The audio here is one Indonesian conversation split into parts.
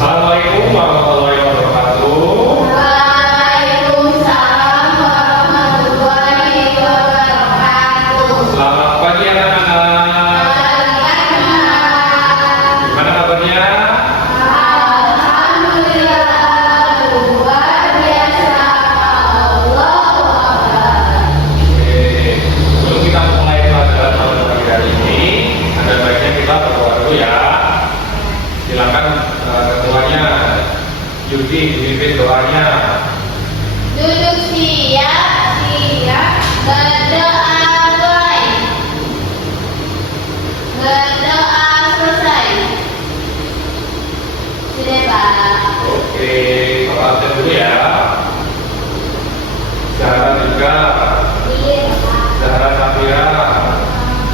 Assalamualaikum warahmatullahi wabarakatuh. Waalaikumsalam warahmatullahi wabarakatuh. Selamat pagi anak-anak. Gimana kabarnya? Alhamdulillah, luar biasa. Allahu Akbar. Oke, sebelum kita mulai pelajaran pada pagi hari ini, ada baiknya kita berdoa dulu ya. Silakan ketuanya Yudi dipimpin doanya. Duduk siap, berdoa mulai. Berdoa selesai. Sudah, Pak. Oke, kalau absen dulu ya. Zahra juga, Iya, Pak. Zahra Safira,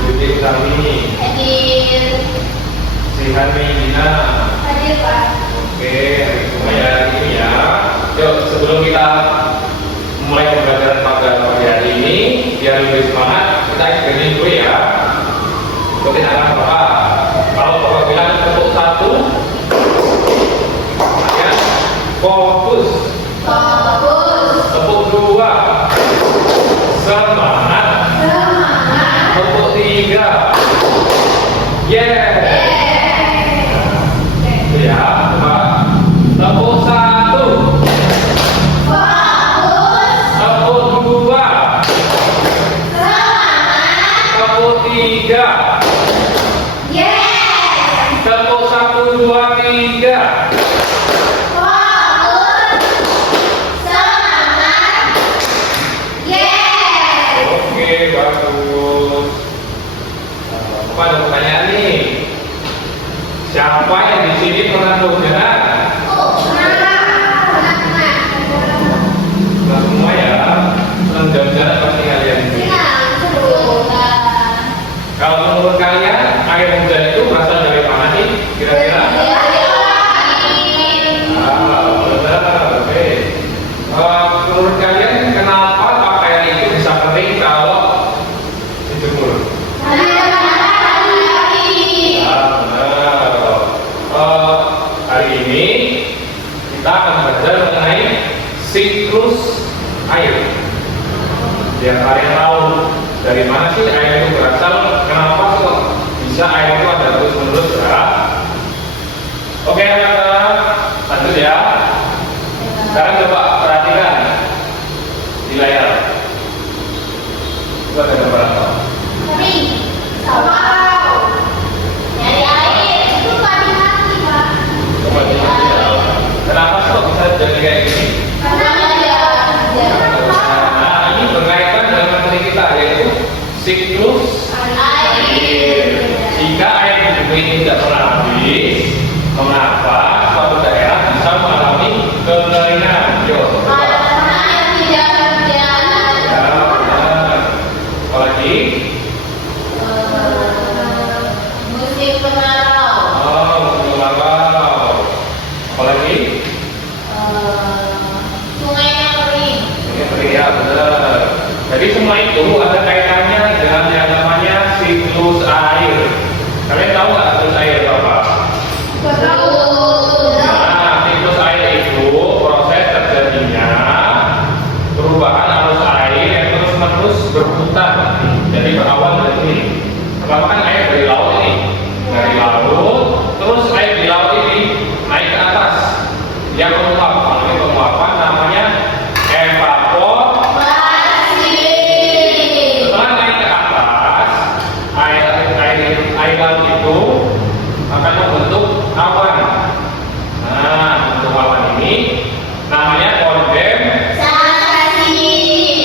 Yudi Utami, Hadir. Sihan Dina. Hadir, Pak. Oke, semua ya ini ya. Yuk, sebelum kita mulai pembelajaran pada pagi hari ini, biar lebih semangat, kita ingin dulu ya. Ikutin arah Bapak. Kalau Bapak bilang tepuk satu, ya, fokus. Fokus. Tepuk dua, semangat. Semangat. Tepuk tiga, yeah. Ya, coba. Tepuk satu, Fokus. tepuk dua, Semangat. tepuk tiga, Yes. tepuk satu, dua, tiga. Fokus. Semangat. Yes. Oke, bagus. Apa ada pertanyaan nih? Siapa yang di sini pernah berjalan? Nah, semua ya. Pernah jalan-jalan pasti kalian ini. Kalau menurut kalian, air hujan itu berasal dari mana sih? Kira-kira? Benar. Oke. Menurut kalian, kenapa pakaian itu bisa kering kalau dijemur? Benar. Hari ini kita akan belajar mengenai siklus air. Biar kalian tahu dari mana sih air itu berasal, kenapa kok bisa air itu ada terus-menerus ya. Oke anak-anak, lanjut ya. Sekarang coba perhatikan di layar. Itu ada gambar apa? Coba diperhatikan. Kenapa kok bisa jadi kayak gini? Nah, ini berkaitan dengan materi kita, yaitu siklus air. Jika air di bumi ini tidak pernah habis, mengapa suatu daerah bisa mengalami kekeringan? Yuk, coba. Ya, benar. Apalagi? Musim kemarau. Oh, musim kemarau. Apalagi? Sungai yang kering. Ya, benar. Jadi semua itu ada kaitannya dengan yang namanya siklus air. Kalian tahu nggak siklus air itu apa? Nah, siklus air itu proses terjadinya perubahan arus air yang terus-menerus berputar. Jadi berawal dari ini. Pertama kan air dari laut ini, dari laut, terus air di laut ini naik ke atas. Yang menguap, kalau ini penguapan namanya evaporasi. Setelah naik ke atas, air laut itu akan membentuk awan. Nah, bentuk awan ini namanya kondensasi.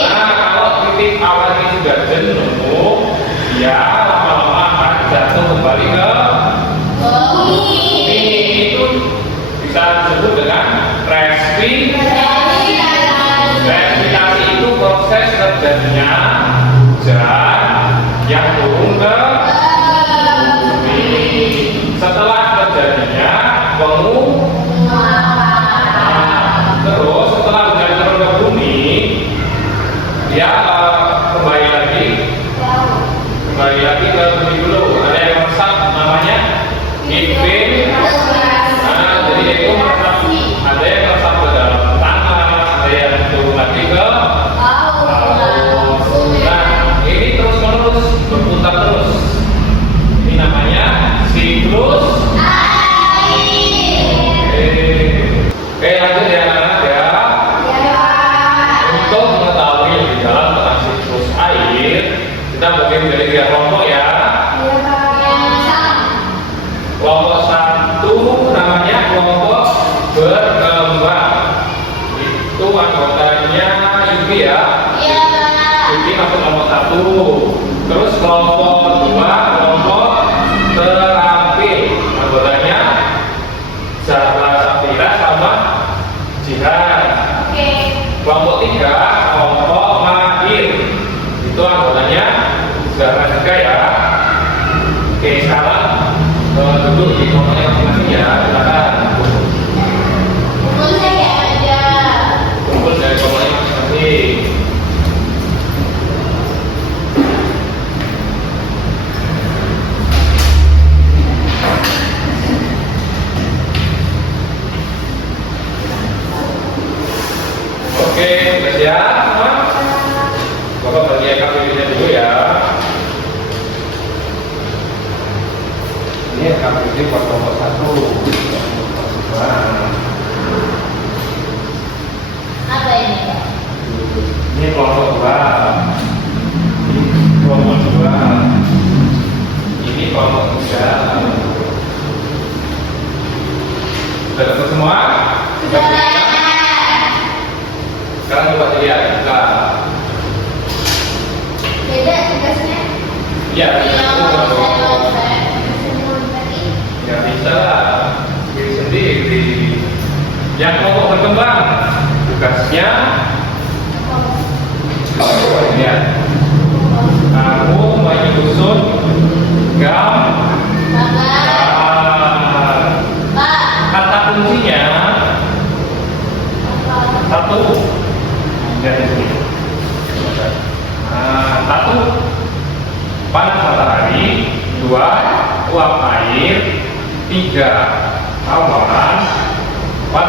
Nah, kalau titik awan ini sudah jenuh, dia lama-lama akan jatuh kembali ke bumi. Itu bisa disebut dengan precipitation. Precipitation itu proses terjadinya hujan yang turun ke bumi. Setelah terjadinya penguapan, terus setelah hujan turun ke bumi, dia kembali lagi ke bumi dulu. Ada yang meresap namanya heat wave. Nah, jadi itu jihad. Oke. Kelompok 3, kelompok mahir. Itu anggotanya sudah juga ya. Oke, sekarang duduk di kelompoknya masing-masing ya. Silakan. Kumpul saya aja. Kumpul dari kelompoknya masing-masing. Oke, sudah siap semua? Bapak bagi KPP-nya dulu ya. Ini KPP buat kelompok 1. Apa ini, Pak? Ini kelompok 2. Ini kelompok 2. Ini kelompok 3. Sudah dapat semua? Sudah. Sekarang coba dilihat. Nah, Beda tugasnya. iya, Yang itu mau kelompok. saya tadi. Ya bisa lah, diri sendiri. Yang kelompok berkembang, tugasnya ya, kamu menyusun gambar. Pak. Kata kuncinya satu dari sini. Satu, panas matahari. 2, uap air. 3, awan. 4,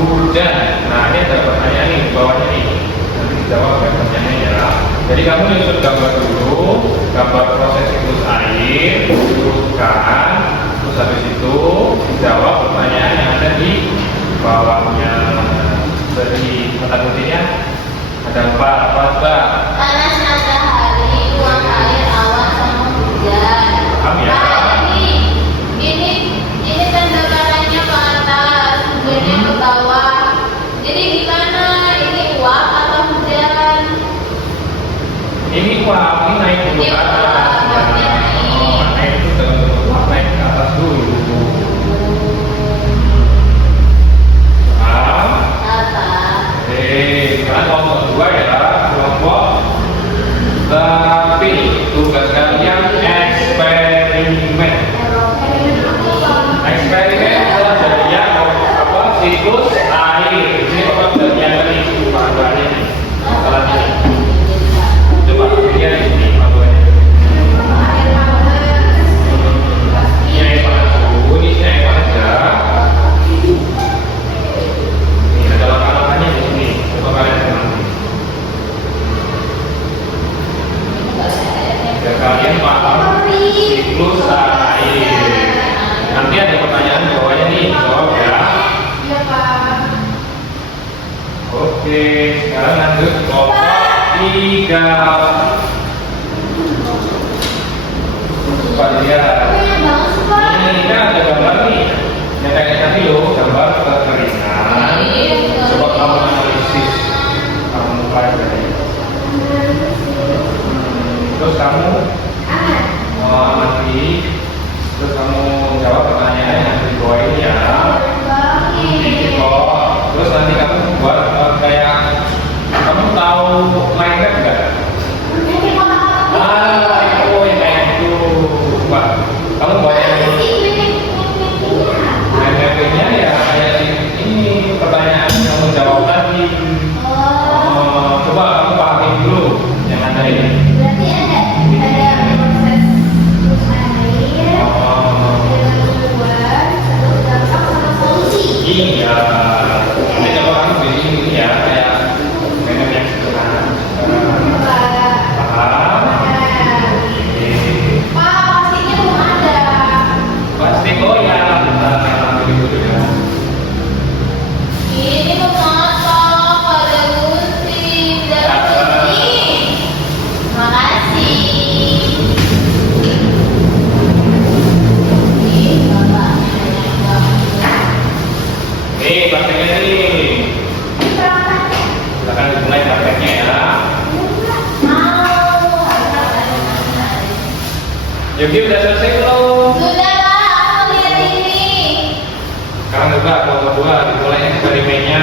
hujan. Nah, ini ada pertanyaan nih di bawahnya nih. Nanti dijawab oleh pertanyaannya ya. Jadi kamu nyusun gambar dulu, gambar proses siklus air, urutkan, terus habis itu dijawab pertanyaan yang ada di bawahnya. Dari kata kuncinya ada 4 apa Mbak? Panas matahari, uap air, awan, sama hujan. Paham ya? Pak, ini tanda panahnya ke atas, hujannya ke bawah. Jadi gimana? Ini uap atau hujan? Ini uap, ini naik dulu Ini ke atas. uap, uapnya naik. Naik itu dalam bentuk uap, naik ke atas dulu. Paham? Apa? Sekarang kelompok 2 ya, kelompok tapi tugas kalian eksperimen. Eksperimen adalah bagian apa siklus air. Ini apa bagian dari bahannya nih? Masalahnya. Coba lihat di sini masalahnya. Ini air panas dulu, ini air panas ya. Ini ada langkah-langkahnya di sini. Coba kalian amati. Biar kalian paham siklus air. Nanti ada pertanyaan di bawahnya nih, jawab ya. Iya, Pak. Oke, sekarang lanjut kelompok 3. Coba lihat. Ini kan ada gambar nih. Yang kayak tadi loh, gambar kekeringan. Coba kamu analisis, kamu pelajari. Terus kamu amati, terus kamu jawab pertanyaan yang di bawah ini ya. Ini kok. Terus nanti kamu buat kayak kamu tahu Minecraft nggak? Itu yang kayak itu. Coba kamu buat yang Minecraft-nya ya kayak ini pertanyaan yang kamu jawab tadi. Coba kamu pahami dulu yang ada ini. Berarti ada proses terus air, keluar, satu dampak sama solusi. Iya. Ini coba kamu bikin ini ya kayak yang sederhana. Paham? Oke. Pak, pastinya belum ada. Pasti kok ya. Kita begitu ya. Ini memotong pada Gusti, dari Gusti. Terima kasih. Ini Bapak. Nih prakteknya nih. Silakan dimulai prakteknya ya. Yogi udah selesai belum? Sudah, Pak, aku lihat ini. Sekarang juga kelompok 2 dimulai eksperimennya.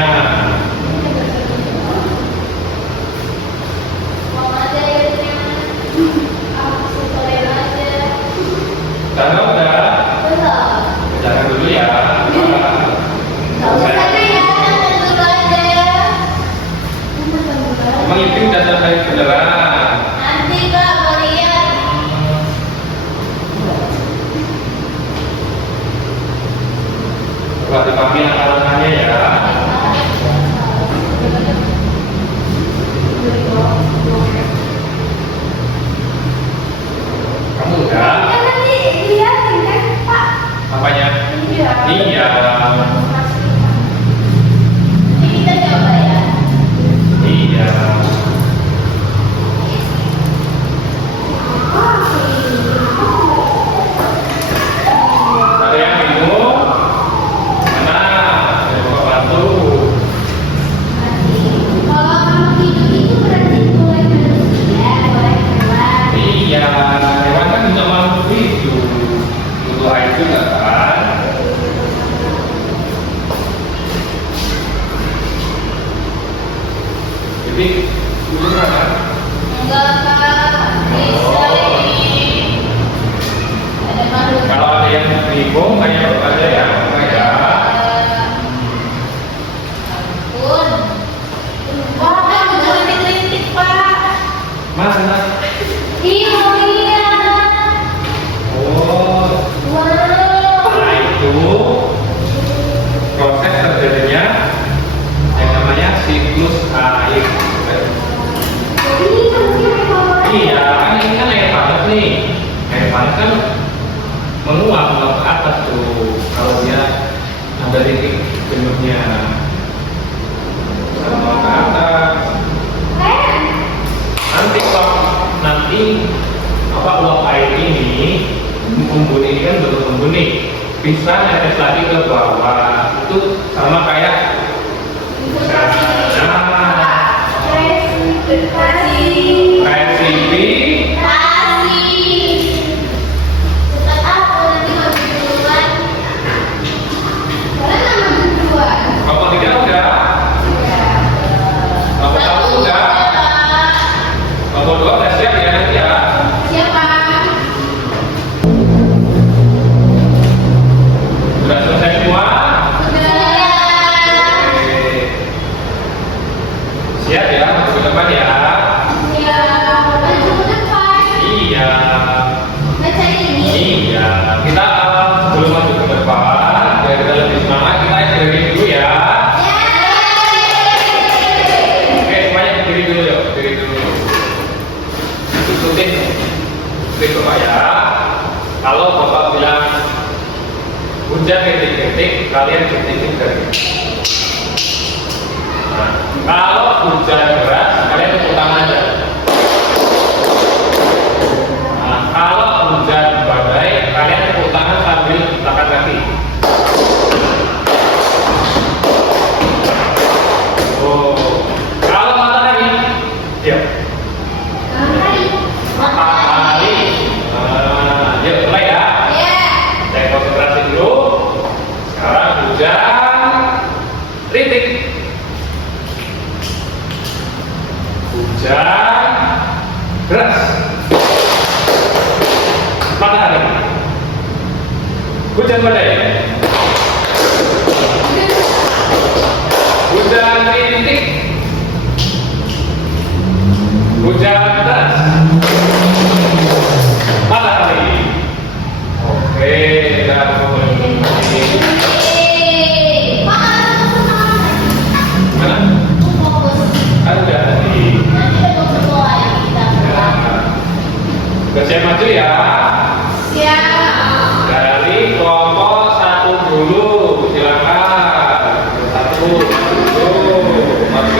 Coba dibagi angka-angkanya ya. Kamu udah? Apanya? Iya. Ini kita coba ya. Iya. Ada yang bingung? Mana? Saya buka bantu. Kalau kamu hidup itu berarti boleh manusia, boleh hewan. Iya, hewan kan juga makhluk hidup. Butuh air juga kan? Jadi, itu mana? Enggak kak, bisa ini. Ada makhluk. Kalau ada yang bingung, kayak aja ya. Kayak Ampun. Wah, kamu jangan diteliti pak. mana? Iya. Oh, Wow. nah itu proses terjadinya yang namanya siklus air. Ini kan Iya, kan ini kan air panas nih. Air panas kan menguap ke atas tuh. Kalau dia ada titik jenuhnya sama ke atas. Nanti apa uap air ini embun ini kan belum embun nih, bisa netes lagi ke bawah. Itu sama kayak kayak CV. Kalau tiga udah, kalau satu udah, kalau dua udah siap ya nanti ya. Sudah selesai semua. Oke. Siap ya, masuk ke depan ya. Iya. Iya, kita sebelum masuk ke depan, biar kita lebih semangat, kita istirahat dulu ya. Oke, semuanya berdiri dulu yuk, berdiri dulu. Ikutin Bapak ya. Kalau Bapak bilang hujan ketik-ketik, kalian ketik dari. Nah, kalau hujan deras, kalian tepuk tangan aja. Nah, kalau hujan badai, kalian tepuk tangan sambil tahan kaki. Oh, kalau matahari, diam. Matahari. Nah, yuk mulai ya. Saya konsentrasi dulu. Sekarang hujan rintik. Hujan deras. Matahari. Hujan badai. Hujan rintik. Hujan deras. Matahari. Oke, dan mana? Kan udah tadi. Udah saya maju ya. Dari kelompok satu dulu, silakan. Satu dulu. Maju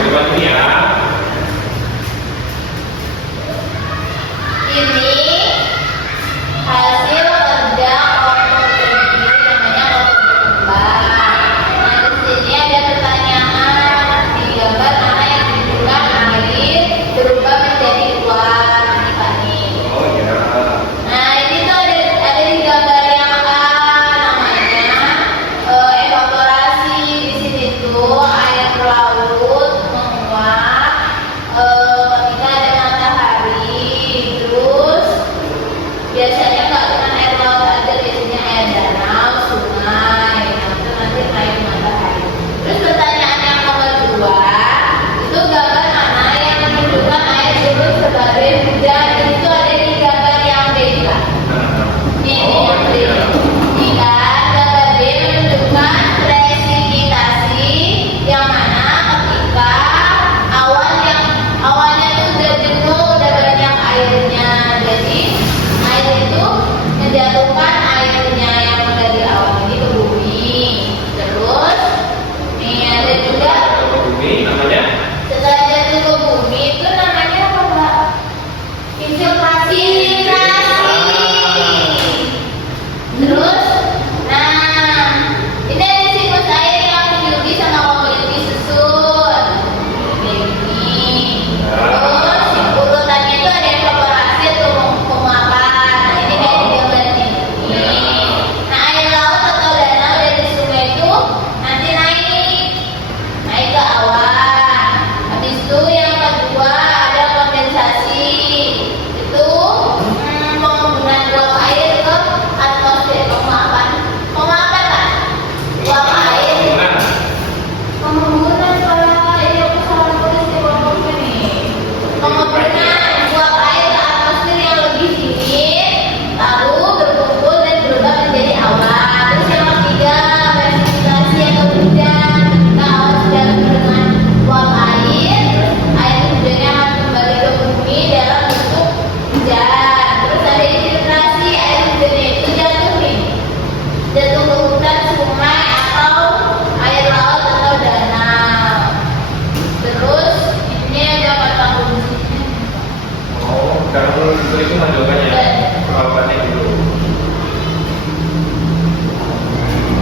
hujan. Ketika awan sedang dengan uap air, air hujannya akan kembali ke bumi dalam bentuk hujan. Terus ada infiltrasi, air hujannya itu jatuh ke hutan, sungai, atau air laut atau danau. Terus ini ada kata kuncinya. Oh, kalau itu mah jawabannya. Jawabannya dulu.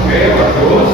Oke, bagus.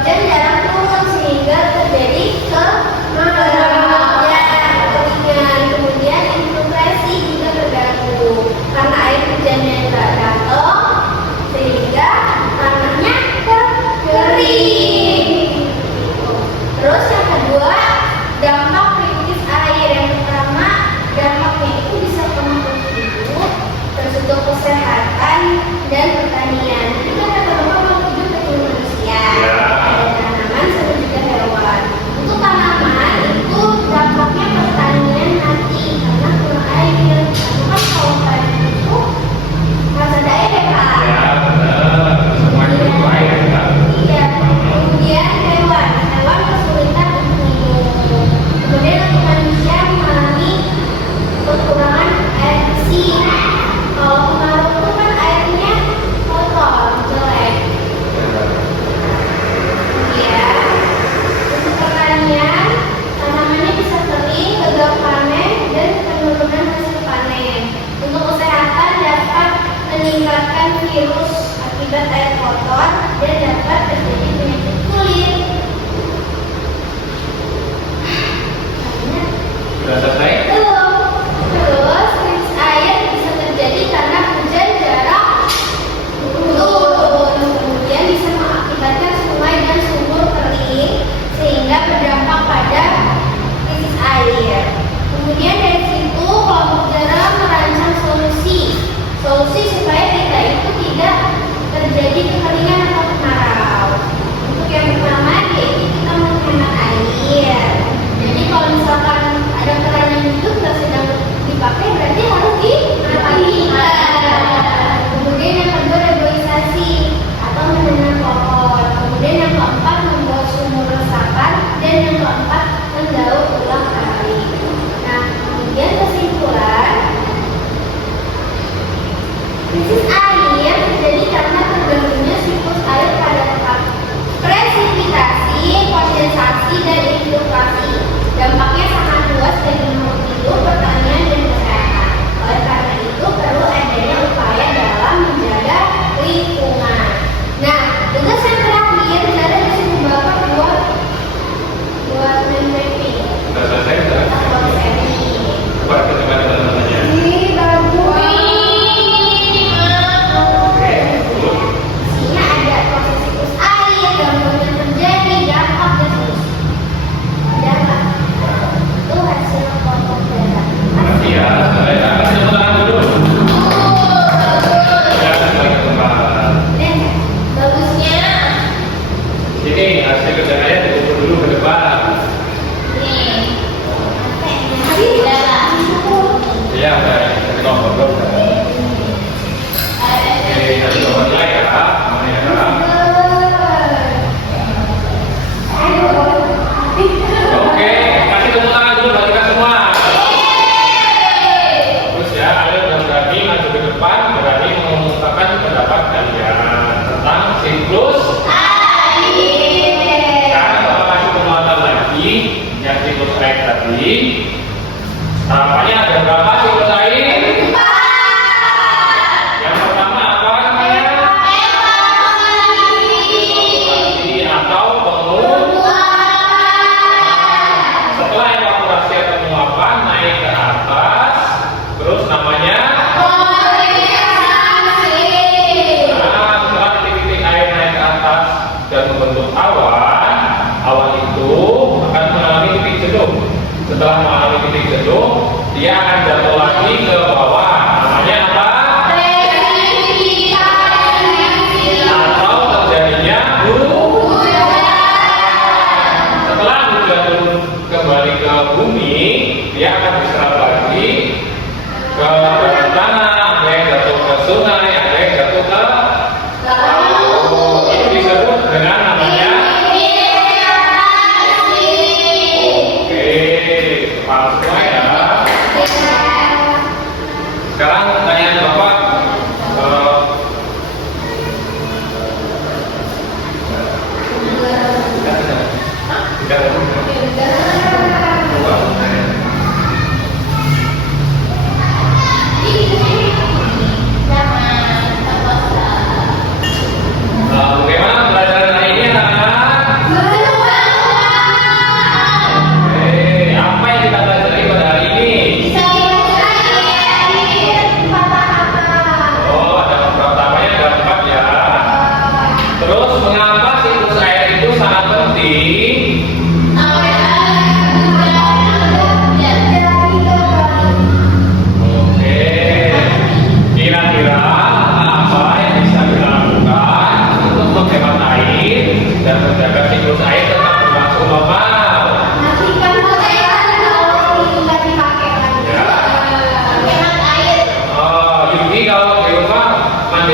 hujan jarang turun sehingga terjadi kemarau. Kemudian infiltrasi juga terganggu karena air hujannya tidak datang sehingga tanahnya kering. Terus yang kedua, dampak kritis air. Yang pertama, dampaknya itu bisa pengaruh hidup, terus untuk kesehatan dan pertanian. Jadi kan ada dampak hidup bagi manusia, ada tanaman serta juga hewan. Untuk tanaman itu dampaknya pertanian mati karena kurang air. Karena kan kalau tadi itu harus ada air ya Pak. Ya benar, semuanya butuh air kan. Iya. Kemudian hewan kesulitan untuk minum. Kemudian untuk manusia mengalami kekurangan air bersih. Kalau kemarau itu kan airnya kotor, jelek. Iya. Untuk pertanian, tanamannya bisa kering, gagal panen, dan penurunan hasil panen. Untuk kesehatan dapat meningkatkan virus akibat air kotor dan dapat terjadi penyakit kulit. Sudah selesai? Belum. Terus krisis air bisa terjadi karena hujan jarang turun. Kemudian bisa mengakibatkan sungai dan sumur kering sehingga berdampak pada krisis air. Kemudian dari situ kelompok Jaram merancang solusi supaya kita itu tidak terjadi kekeringan atau kemarau. Untuk yang pertama yaitu kita menghemat air. Jadi kalau misalkan ada keran yang hidup nggak sedang dipakai berarti harus dimatikan. Kemudian yang kedua reboisasi atau menanam pohon. Kemudian yang keempat membuat sumur resapan dan yang keempat mendaur ulang kali. Nah kemudian kesimpulan, krisis air terjadi karena terganggunya siklus air pada tahap presipitasi, kondensasi, dan infiltrasi. Dampaknya sangat luas bagi makhluk hidup, pertanian, dan kesehatan. Oleh karena itu perlu adanya upaya dalam menjaga lingkungan. Nah, tugas yang terakhir saya disuruh Bapak buat mapping. Sudah selesai? Sudah. Coba kita coba teman-temannya. Ini bagus. Oke, good. Isinya ada proses siklus air, gangguan yang terjadi, dampak, dan solusi.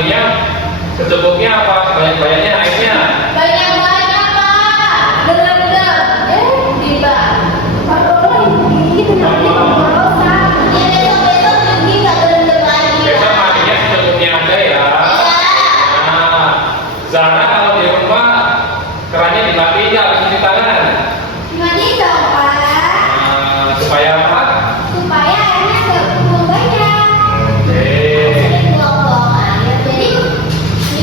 mandinya secukupnya apa sebanyak-banyaknya airnya? Banyak-banyak Pak. Bener-bener. Tiba. Pak ini kenapa Rosa? Ya besok-besok pergi nggak bener-bener lagi. Besok mandinya secukupnya aja ya. Iya. Nah, Zara kalau di rumah kerannya dimatiin ya harus cuci tangan. Gimana dong Pak? Supaya apa? Supaya airnya nggak buang banyak. Oke. Sering buang-buang air. Jadi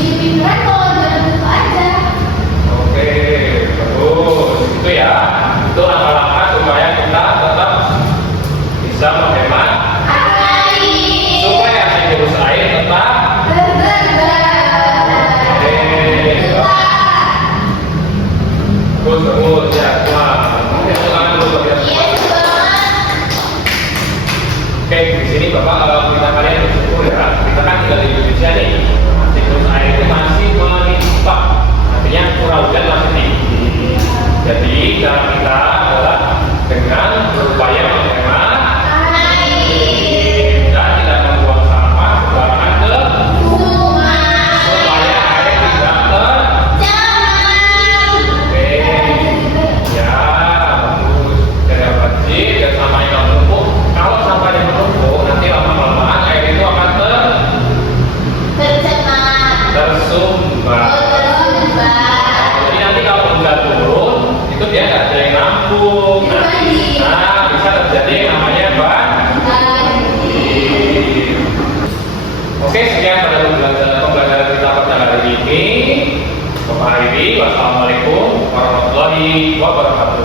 lebih berat kalau jangan buka aja. Oke, bagus. Itu ya. Itu langkah-langkah supaya kita tetap bisa menghemat Air. supaya siklus air tetap. Bagus, ya, wah. Silakan dulu Bapak. Oke, di sini Bapak kita kalian bersyukur ya. Kita kan tinggal di Indonesia nih. Siklus air itu masih melimpah. Artinya curah hujan masih tinggi. Jadi cara kita adalah dengan berupaya menghemat dan tidak membuang sampah sembarangan ke supaya air tidak Oke, ya bagus. Jangan banjir dan sampahnya nggak menumpuk. Kalau sampahnya menumpuk, nanti lama-lama air itu akan tersumbat. Jadi nanti kalau hujan turun, itu dia nggak ada yang nampung. Nah, bisa terjadi yang namanya banjir. Oke, sekian pada pembelajaran kita pada hari ini. Wassalamualaikum warahmatullahi wabarakatuh.